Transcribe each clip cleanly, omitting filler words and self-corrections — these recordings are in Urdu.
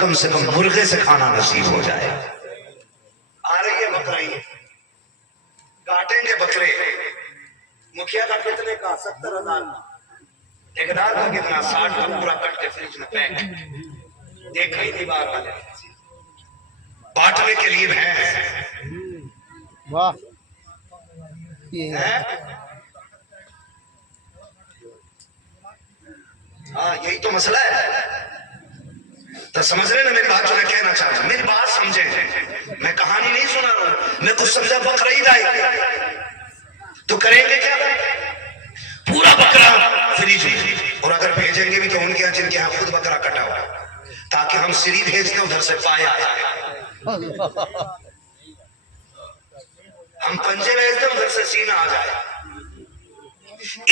کم مرغے سے کھانا نصیب ہو جائے. آ رہی ہے بکرا عید، کاٹیں گے بکرے. مکھیا کا کتنے کا؟ 70,000 کا. ٹھیکیدار کا کتنا؟ 60 کا. پورا کٹ کے فریج میں پیک. دیکھا ہی نہیں باہر والے. بانٹنے کے لیے ہیں. واہ ہاں یہی تو مسئلہ ہے. تو سمجھ رہے نا میری بات؟ جو میں کہنا چاہ رہا ہوں میری بات سمجھیں. میں کہانی نہیں سنا رہا ہوں، میں کچھ سمجھا. بقرہ عید آئی تو کریں گے کیا؟ پورا بکرا فریج میں. اور اگر بھیجیں گے بھی تو ان کے یہاں جن کے یہاں خود بکرا کٹا ہوا، تاکہ ہم سری بھیج دیں ادھر سے پائے آ جائے. ہم پنجے بھیج دیں ادھر سے سینہ آ جائے.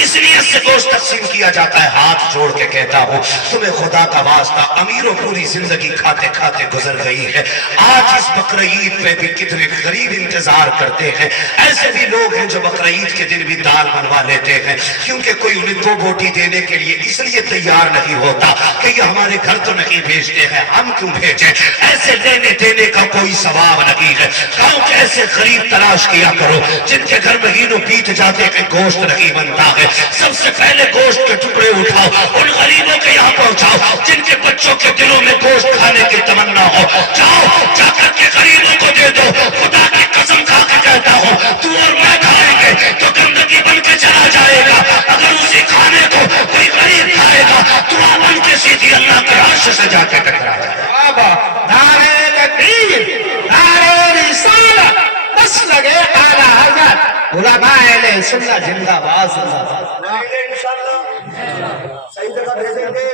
اس لیے سے گوشت تقسیم کیا جاتا ہے. ہاتھ جوڑ کے کہتا ہوں تمہیں خدا کا واسطہ امیروں پوری زندگی کھاتے کھاتے گزر گئی ہے. آج اس بقرہ عید پہ بھی کتنے غریب انتظار کرتے ہیں. ایسے بھی لوگ ہیں جو بقرہ عید کے دن بھی دال بنوا لیتے ہیں، کیونکہ کوئی انہیں 2 بوٹی دینے کے لیے اس لیے تیار نہیں ہوتا کہ یہ ہمارے گھر تو نہیں بھیجتے ہیں، ہم کیوں بھیجیں. ایسے لینے دینے کا کوئی ثواب نہیں ہے. گاؤں کے ایسے غریب تلاش کیا کرو جن کے گھر مہینوں بیت جاتے ہیں گوشت نہیں بنتا ہے. سب سے پہلے گوشت کے ٹکڑے اٹھاؤ، ان غریبوں کے یہاں پہنچاؤ جن کے بچوں کے دلوں میں گوشت کھانے کی تمنا ہو. جاؤ جا کر کے غریبوں کو دے دو. خدا کی قسم کھا کے کہتا ہوں تو اور میں کھائیں گے تو گندگی بن کے چلا جائے گا. اگر اسی کھانے کو کوئی غریب کھائے گا تو بن کے سیدھی اللہ کے عرش سے جا کے ٹکرا جائے گا. نعرہ تکبیر، نعرہ رسالت، بس لگے اعلیٰ حضرت علماء اہل سنت زندہ باد. انشاءاللہ صحیح جگہ بھیجیں گے.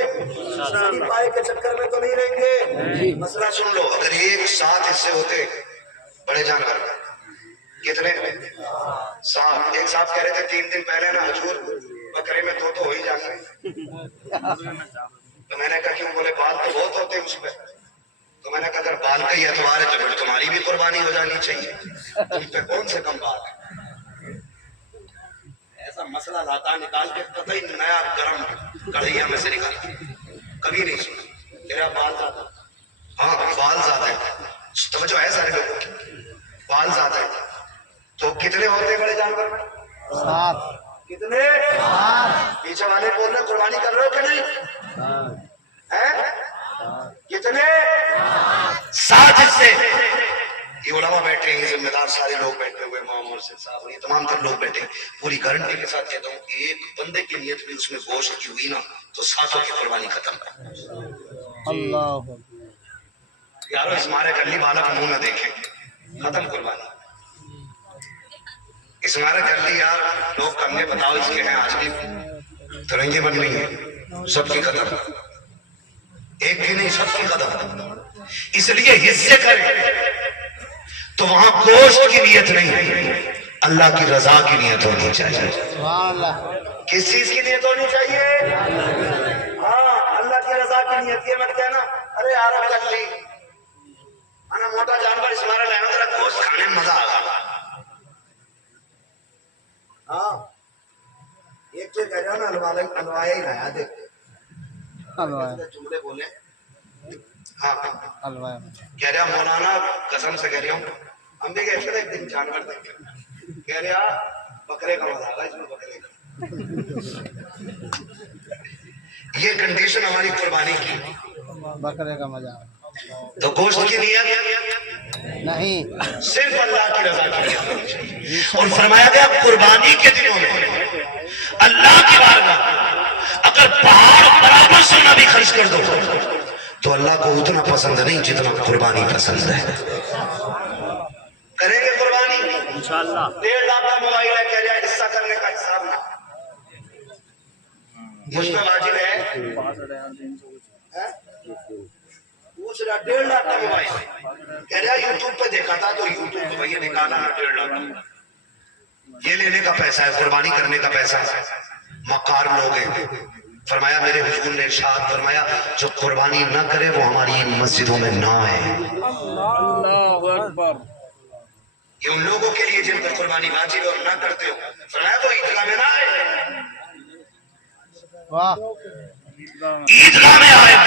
ساری پائے کے چکر میں تو نہیں رہیں گے. مسئلہ سن لو. اگر ایک 7 حصے ہوتے بڑے جانور کا، کتنے؟ 7. ایک صاحب کہہ رہے تھے 3 دن پہلے نا حضور بکرے میں 2 تو ہو ہی جاتے ہیں. تو میں نے کہا کیوں؟ بولے بال تو بہت ہوتے ہیں اس پہ. تو میں نے کہا اگر بال کا ہی اعتبار ہے تو پھر تمہاری بھی قربانی ہو جانی چاہیے. تم پہ کون سے کم بال ہے؟ ایسا مسئلہ لاتا نکال کے قطعی نیا گرم کڑھیا میں سے نکال. کبھی نہیں سنا تیرا بال زیادہ. ہاں بال زیادہ ہے. توجہ ہے سارے لوگوں کی. بال زیادہ ہے تو کتنے ہوتے بڑے جانور میں؟ 7. کتنے؟ 7. پیچھے والے بول رہے قربانی کر رہے ہو کہ نہیں؟ کتنے؟ 7 حصے. یہ علماء بیٹھے ہیں، ذمہ دار سارے لوگ بیٹھے ہوئے، امام مرشد صاحب اور یہ تمام تر لوگ بیٹھے. پوری گارنٹی کے ساتھ کہتا ہوں کہ ایک بندے کی نیت بھی اس میں گوشت کی ہوئی نا تو 7 کی قربانی ختم. اللہ یارو اس مارے گلی والا کا منہ نہ دیکھیں، ختم قربانی. اس مارے گلی یار لوگ کرنے بتاؤ اس کے ہیں آج بھی ترنگے بن رہی ہیں. سب کی ختم. ایک بھی نہیں، سب کی ختم. اس لیے حصے کریں تو وہاں گوشت کی نیت نہیں، اللہ کی رضا کی نیت ہونی چاہیے. کس چیز کی نیت ہونی چاہیے؟ ہاں اللہ کی رضا کی نیت. یہ مت کہنا ارے یار اب کر لی انا موٹا جانور اس مارا لینا ذرا گوشت کھانے میں مزہ آ گا. ہاں ایک تو کہہ رہا نا الوایا ہی رہا. دیکھ جملے بولے. ہاں کہہ رہا مولانا قسم سے کہہ رہا ہوں ہم بھی کہتے ایک دن جانور دیکھ کہہ رہا بکرے کا مزہ آگا اس میں. بکرے کا یہ کنڈیشن ہماری قربانی کی. بکرے کا مزہ تو گوشت کی نیت نہیں، صرف اللہ کی رضا کی نیت ہونی چاہیے. اور فرمایا گیا قربانی کے دنوں میں اللہ کی بارگاہ اگر پہاڑ برابر سونا بھی خرچ کر دو تو اللہ کو اتنا پسند نہیں جتنا قربانی پسند ہے. کریں گے قربانی انشاءاللہ. 1.5 لاکھ کا موبائل ہے، کہہ رہا ہے حصہ کرنے کا حساب نہ مجھ میں واجب ہے. پوچھ رہا 1.5 لاکھ کا موبائل کہہ رہا یوٹیوب پہ دیکھا تھا تو یوٹیوب پہ یہ نکالا نا 1.5 لاکھ. یہ لینے کا پیسہ ہے، قربانی کرنے کا پیسہ ہے. مکار لوگ ہیں. فرمایا میرے حضور نے ارشاد فرمایا جو قربانی نہ کرے وہ ہماری مسجدوں میں نہ آئے. اللہ اکبر. یہ ان لوگوں کے لیے جن پر قربانی واجب اور نہ کرتے ہو. فرمایا وہ عیدگاہ میں نہ آئے. واہ عیدگاہ میں آئے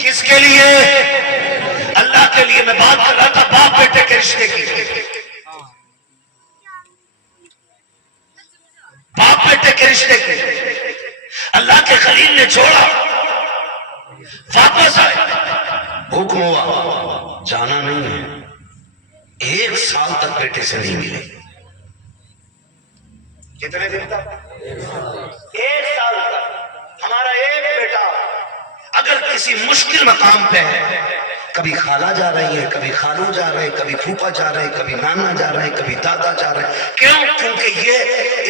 کس کے لیے؟ اللہ کے لیے. میں بات کر رہا تھا باپ بیٹے کے رشتے کی. باپ بیٹے کے رشتے کی اللہ کے خلیل نے چھوڑا, واپس آئے, حکم ہوا جانا نہیں ہے. 1 سال تک بیٹے سے نہیں ملے. کتنے دن تک؟ 1 سال تک. ہمارا ایک بیٹا اگر کسی مشکل مقام پہ ہے, کبھی خالہ جا رہی ہے, کبھی خالو جا رہے ہیں, کبھی پھوپھا جا رہے ہیں, کبھی نانا جا رہے ہیں, کبھی دادا جا رہے ہیں. کیوں؟ کیونکہ یہ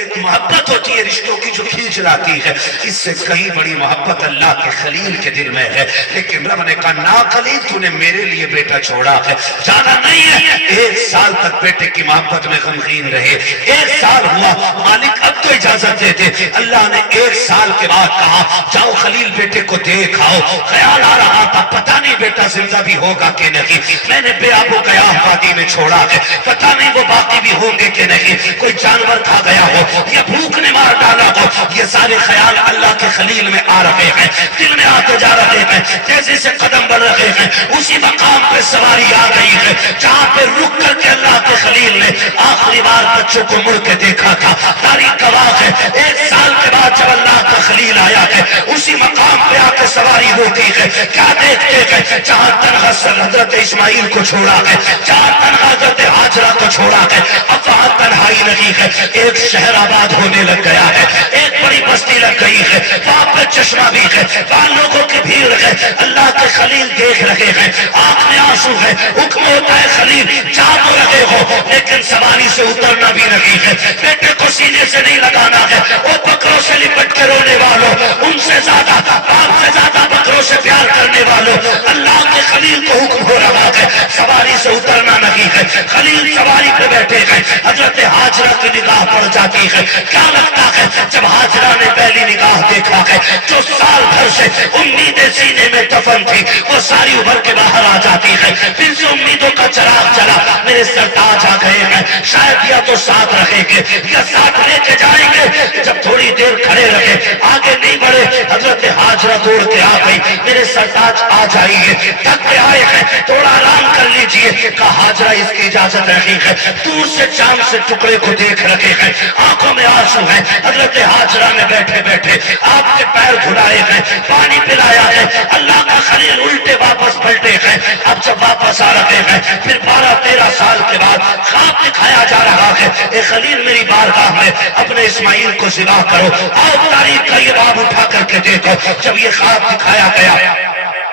ایک محبت ہوتی ہے رشتوں کی جو کھینچ لاتی ہے. اس سے کہیں بڑی محبت اللہ کے خلیل کے دل میں ہے. لیکن رب نے کہا نا خلیل تو نے میرے لیے بیٹا چھوڑا ہے, جانا نہیں ہے. 1 سال تک بیٹے کی محبت میں غمگین رہے. 1 سال ہوا, مالک اب تو اجازت دیتے. اللہ نے 1 سال کے بعد کہا جاؤ خلیل بیٹے کو دیکھ آؤ. خیال آ رہا تھا پتہ نہیں بیٹا زندہ بھی ہوگا کہ نہیں, میں نے بے آب و گیاہ وادی میں چھوڑا ہے, پتہ نہیں وہ باقی بھی ہوں گے کہ نہیں, کوئی جانور کھا گیا ہو یا بھوک نے مار ڈالا ہو. یہ سارے خیال اللہ کے خلیل میں آ رہے ہیں, دل میں آتے جا رہے ہیں. جیسے سے قدم بڑھ رہے ہیں اسی مقام پہ سواری آ گئی ہے جہاں پہ رک کر کے اللہ کے خلیل نے آخری بار بچوں کو مڑ کے دیکھا تھا. تاریخ گواہ ہے 1 سال کے بعد جب اللہ کا خلیل آیا ہے اسی مقام پہ آ کے سواری ہوتی ہے. کیا دیکھتے ہیں؟ جہاں تنہا حضرت اسماعیل کو چھوڑا ہے, جہاں تنہا حضرت ہاجرہ کو چھوڑا ہے, اب وہاں تنہائی نہیں ہے. ایک شہر آباد ہونے لگ گیا ہے, ایک بڑی بستی لگ گئی ہے, وہاں پر چشمہ بھی ہے, وہاں لوگوں کی بھیڑ ہے. اللہ کے خلیل دیکھ رہے ہیں, آنکھ میں آنسو ہے. حکم ہوتا ہے خلیل جا تو رہے ہو لیکن سواری سے اترنا بھی نہیں ہے. بیٹے کو سینے سے نہیں لگانا ہے. وہ بکروں سے لپٹ کے رونے والوں, ان سے زیادہ باپ سے زیادہ بکروں سے پیار کرنے والوں, اللہ کے خلیل کو حکم ہو رہا ہے سواری سے اترنا نہیں ہے. خلیل سواری پہ بیٹھے ہیں, حضرت ہاجرہ کی نگاہ پڑ جاتی ہے. کیا لگتا ہے جب ہاجرہ نے پہلی نگاہ دیکھا ہے جو سال بھر سے امیدیں سینے میں دفن تھی وہ ساری ابھر کے باہر آ جاتی ہے. پھر سے امیدوں کا چراغ چلا, میرے سرتاج آ گئے ہیں, شاید یا تو ساتھ رہیں گے یا ساتھ لے کے جائیں گے. جب تھوڑی دیر کھڑے رہے آگے نہیں بڑھے, حضرت ہاجرہ دوڑ کے آ گئی, میرے سرتاج آ جائیے, تھک کے آئے ہیں تھوڑا آرام کر لیجئے. کہا ہاجرہ اس کی اجازت رہی ہے. دور سے چاند سے ٹکڑے کو دیکھ رہے ہیں, آنکھوں میں آنسو ہیں. حضرت ہاجرہ نے بیٹھے بیٹھے آپ کے پیر دھلائے ہیں, پانی پلایا ہے. اللہ کا خلیل الٹے واپس پلٹے ہیں. اب جب واپس آ رہے ہیں پھر 12-13 سال کے بعد خواب دکھایا جا رہا ہے, اے خلیل میری بارگاہ میں اپنے اسماعیل کو ذبح کرو. آؤ تاریخ کا یہ باب اٹھا کر کے دیکھو. جب یہ خواب دکھایا گیا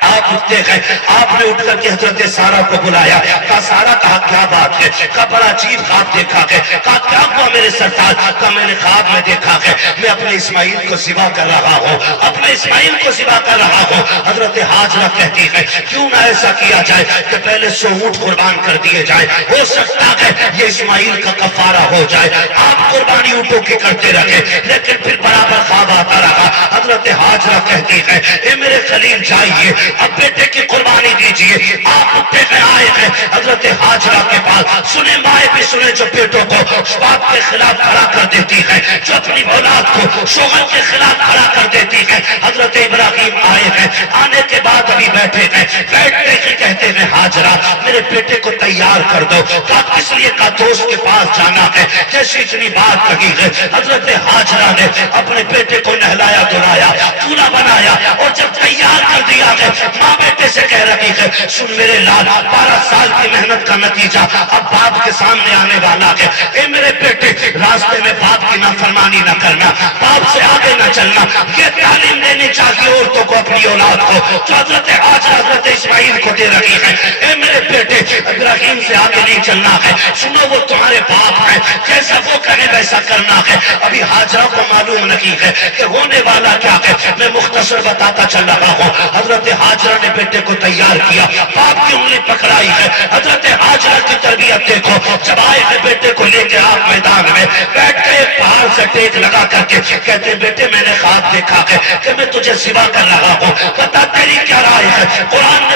آپ اٹھتے ہیں, آپ نے اٹھ کر کے حضرت سارہ کو بلایا. کہا سارہ, کہا کیا بات ہے؟ کہا بڑا عجیب خواب دیکھا ہے. کہا کیا ہوا میرے سرتاج؟ کہا میں نے خواب میں دیکھا ہے میں اپنے اسماعیل کو ذبح کر رہا ہوں, اپنے اسماعیل کو ذبح کر رہا ہوں. حضرت ہاجرہ کہتی ہے کیوں نہ ایسا کیا جائے کہ پہلے 100 اونٹ قربان کر دیے جائے, ہو سکتا ہے یہ اسماعیل کا کفارہ ہو جائے. آپ قربانی اونٹوں کی کرتے رہے لیکن پھر برابر خواب آتا رہا. حضرت ہاجرہ کہتی ہے اے میرے خلیل جائیے اب بیٹے کی قربانی دیجئے. آپ اٹھتے ہیں آئے ہیں حضرت ہاجرہ کے پاس. سنے مائیں بھی سنے جو بیٹوں کو باپ کے خلاف کھڑا کر دیتی ہے, جو اپنی اولاد کو شوہر کے خلاف کھڑا کر دیتی ہے. حضرت ابراہیم آئے ہیں, آنے کے بعد ابھی بیٹھے ہیں, بیٹھتے ہی کہتے ہیں ہاجرہ میرے بیٹے کو تیار کر دو. کہا کس لیے؟ کا دوست کے پاس جانا ہے. جیسی اتنی بات کہی ہے حضرت ہاجرہ نے اپنے بیٹے کو نہلایا دھلایا, چولہا بنایا اور جب تیار کر دیا ہے ماں بیٹے سے کہہ رہی ہے سن میرے لال, 12 سال کی محنت کا نتیجہ اب باپ کے سامنے آنے والا ہے. اے میرے بیٹے راستے میں باپ کی نافرمانی نہ کرنا, باپ سے آگے نہ چلنا. یہ تعلیم دینی چاہیے عورتوں کو اپنی اولاد کو جو حضرت ہاجرہ حضرت اسماعیل کو دے رہی ہے. اے میرے بیٹے ابراہیم سے آگے نہیں چلنا ہے, سنو وہ تمہارے باپ ہیں, جیسا وہ کہے ویسا کرنا ہے. ابھی ہاجرہ کو معلوم نہیں ہے کہ ہونے والا کیا ہے, میں مختصر بتاتا چل رہا ہوں. حضرت ہاجرہ نے بیٹے کو تیار کیا, باپ کی انگلی پکڑائی ہے. حضرت ہاجرہ کی تربیت دیکھو, جب آئے ہیں بیٹے کو لے کے آپ میدان میں بیٹھ کے ایک پہاڑ سے ٹیک لگا کر کے کہتے بیٹے میں نے خواب دیکھا ہے کہ میں تجھے ذبح کر رہا ہوں, بتا تیری کیا رائے ہے؟ قرآن نے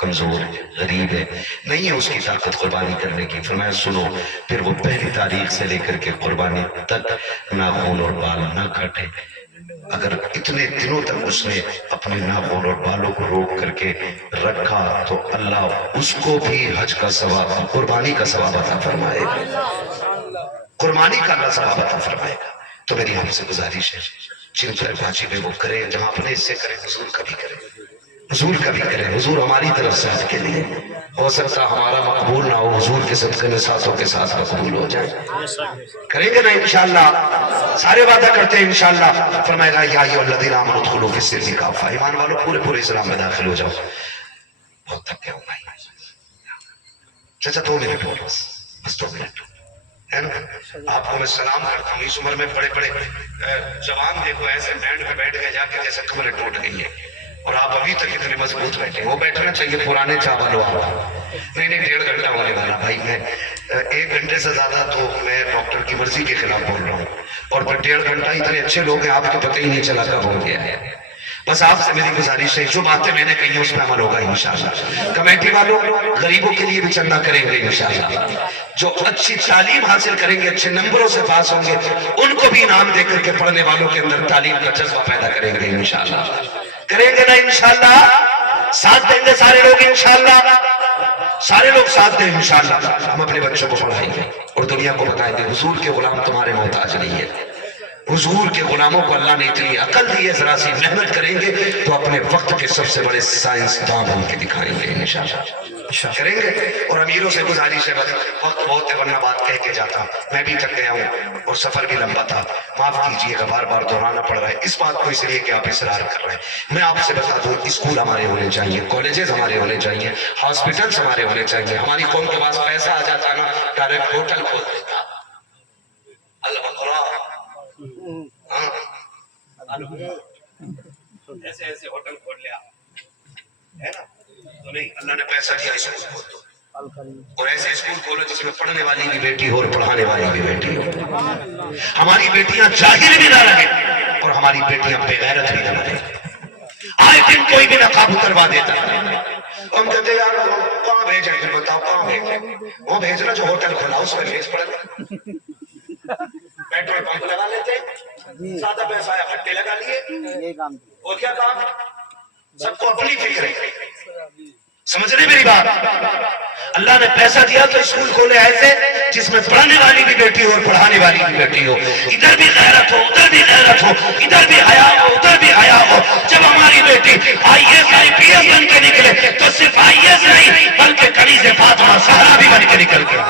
کمزور ہے، غریب ہے، نہیں ہے اس کی طاقت قربانی کرنے کی. فرمایا سنو، پھر وہ پہلی تاریخ سے لے کر کے قربانی تک ناخن اور بال نہ کاٹے. اگر اتنے دنوں تک اس نے اپنے ناخن اور بالوں کو روک کر کے رکھا تو اللہ اس کو بھی حج کا ثواب، قربانی کا ثواب عطا فرمائے گا. قربانی کا اللہ ثواب عطا فرمائے گا. تو میری آپ سے گزارش ہے، جن پر واجب ہے وہ کرے، جب اپنے حصے کرے حضور کا بھی کرے، حضور کا بھی کرے. حضور ہماری طرف سے آپ کے لیے ہو سکتا ہمارا مقبول نہ ہو، حضور کے صدقے میں ساتھوں کے ساتھ مقبول ہو جائے. کریں گے نا انشاءاللہ؟ سارے وعدہ کرتے ہیں انشاءاللہ. فرمائے گا یا ایھا الذین آمنوا ادخلوا فی السلم کافہ، ایمان والو پورے اسلام میں داخل ہو جاؤ. بہت تھک گیا ہوں بھائی. چچا 2 منٹ اور بس 2 منٹ ہے نا. آپ کو میں سلام کرتا ہوں. اس عمر میں بڑے بڑے جوان دیکھو ایسے بینڈ پہ بیٹھ گئے جا کے جیسے کمریں ٹوٹ گئی ہیں، اور آپ ابھی تک اتنے مضبوط بیٹھے. وہ بیٹھنا چاہیے پرانے چاول ہو آپ. نہیں 1.5 گھنٹہ ہونے والا بھائی. میں 1 گھنٹے سے زیادہ تو میں ڈاکٹر کی مرضی کے خلاف بول رہا ہوں، اور پھر 1.5 گھنٹہ اتنے اچھے لوگ ہیں آپ کو پتہ ہی نہیں چلا کب ہو گیا ہے. بس آپ سے میری گزارش ہے، جو باتیں میں نے کہی ہیں اس پہ عمل ہوگا انشاءاللہ. کمیٹی والوں غریبوں کے لیے بھی چندہ کریں گے انشاءاللہ. جو اچھی تعلیم حاصل کریں گے، اچھے نمبروں سے پاس ہوں گے، ان کو بھی انعام دے کر کے پڑھنے والوں کے اندر تعلیم کا جذبہ پیدا کریں گے انشاءاللہ. کریں گے نا انشاءاللہ؟ ساتھ دیں گے سارے لوگ انشاءاللہ؟ سارے لوگ ساتھ دیں انشاءاللہ. ہم اپنے بچوں کو پڑھائیں گے اور دنیا کو بتائیں گے حضور کے غلام تمہارے محتاج نہیں ہے. حضور کے غلاموں کو اللہ نے اتنی عقل دی ہے، ذرا سی محنت کریں گے تو اپنے وقت کے سب سے بڑے سائنس داں بن کے دکھائیں گے انشاءاللہ. کریں گے. اور امیروں سے گزارش ہے، بس وقت بہت ہے ورنہ بات کہہ کے جاتا. میں بھی تھک گیا ہوں اور سفر بھی لمبا تھا، معاف کیجئے گا بار بار دہرانا پڑ رہا ہے. اس بات کو اس لیے کہ آپ اصرار کر رہے ہیں. میں آپ سے بتا دوں، اسکول ہمارے ہونے چاہیے، کالجز ہمارے ہونے چاہیے، ہاسپٹلز ہمارے ہونے چاہیے. ہماری قوم کے پاس پیسہ آ جاتا نا، ڈائریکٹ ہوٹل کھول دیتا. ایسے ایسے ہوٹل کھول لیا ہے نا، تو نہیں، اللہ نے پیسہ دیا اسکول کھول دو، اور ایسے اسکول کھولو جس میں پڑھنے والی بھی بیٹی ہو اور پڑھانے والی بھی بیٹی ہو. ہماری بیٹیاں جاہل بھی نہ رہیں اور ہماری بیٹیاں بے غیرت بھی نہ رہیں. آئے دن کوئی بھی نقاب اتروا دیتا ہے. ہم کہتے ہیں یار کہاں بھیجیں، پھر بتاؤ کہاں بھیجیں. وہ بھیجنا جو ہوٹل کھولا اس میں بھیج پڑے. پیٹرول پمپ لگا لیتے، زیادہ پیسہ آیا کھٹے لگا لیے، اور کیا کام. سب کو اپنی فکر ہے. سمجھ رہے میری بات؟ اللہ نے پیسہ دیا تو اسکول کھولے ایسے جس میں پڑھانے والی بھی بیٹی ہو اور پڑھانے والی بھی بیٹی ہو. ادھر بھی غیرت ہو ادھر بھی غیرت ہو، ادھر بھی حیا ہو ادھر بھی حیا ہو. جب ہماری بیٹی IAS IPS بن کے نکلے تو صرف IAS نہیں بلکہ کنیز فاطمہ زہرا بھی بن کے نکل گیا.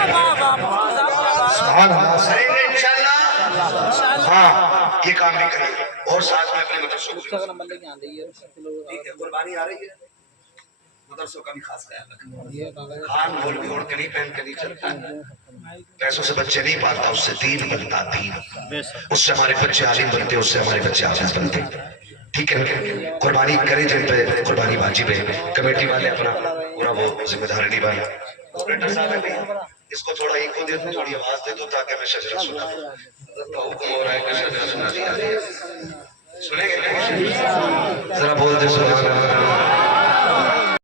سبحان اللہ. ہاں یہ کام بھی کریں گے. اور ساتھ میں اپنے مدرسوں کو قربانی آ رہی ہے، مدرسوں کا بھی خاص خیال رکھنا. خان بول بھی اوڑھ کے نہیں پہن کے نہیں چلتا. پیسوں سے بچے نہیں پالتا، اس سے دین بنتا. دین اس سے ہمارے بچے عالم بنتے، اس سے ہمارے بچے حافظ بنتے. ٹھیک ہے، قربانی کریں جن پہ قربانی واجب ہے. کمیٹی والے اپنا پورا وہ ذمہ داری نبھائیں. اس کو تھوڑا ایکو دے دو، تھوڑی آواز دے دو تاکہ میں شجرہ سنا دوں. حکم ہو رہا ہے کہ شجرہ سنا دیا. سنیں گے ذرا بول دے سبحان اللہ.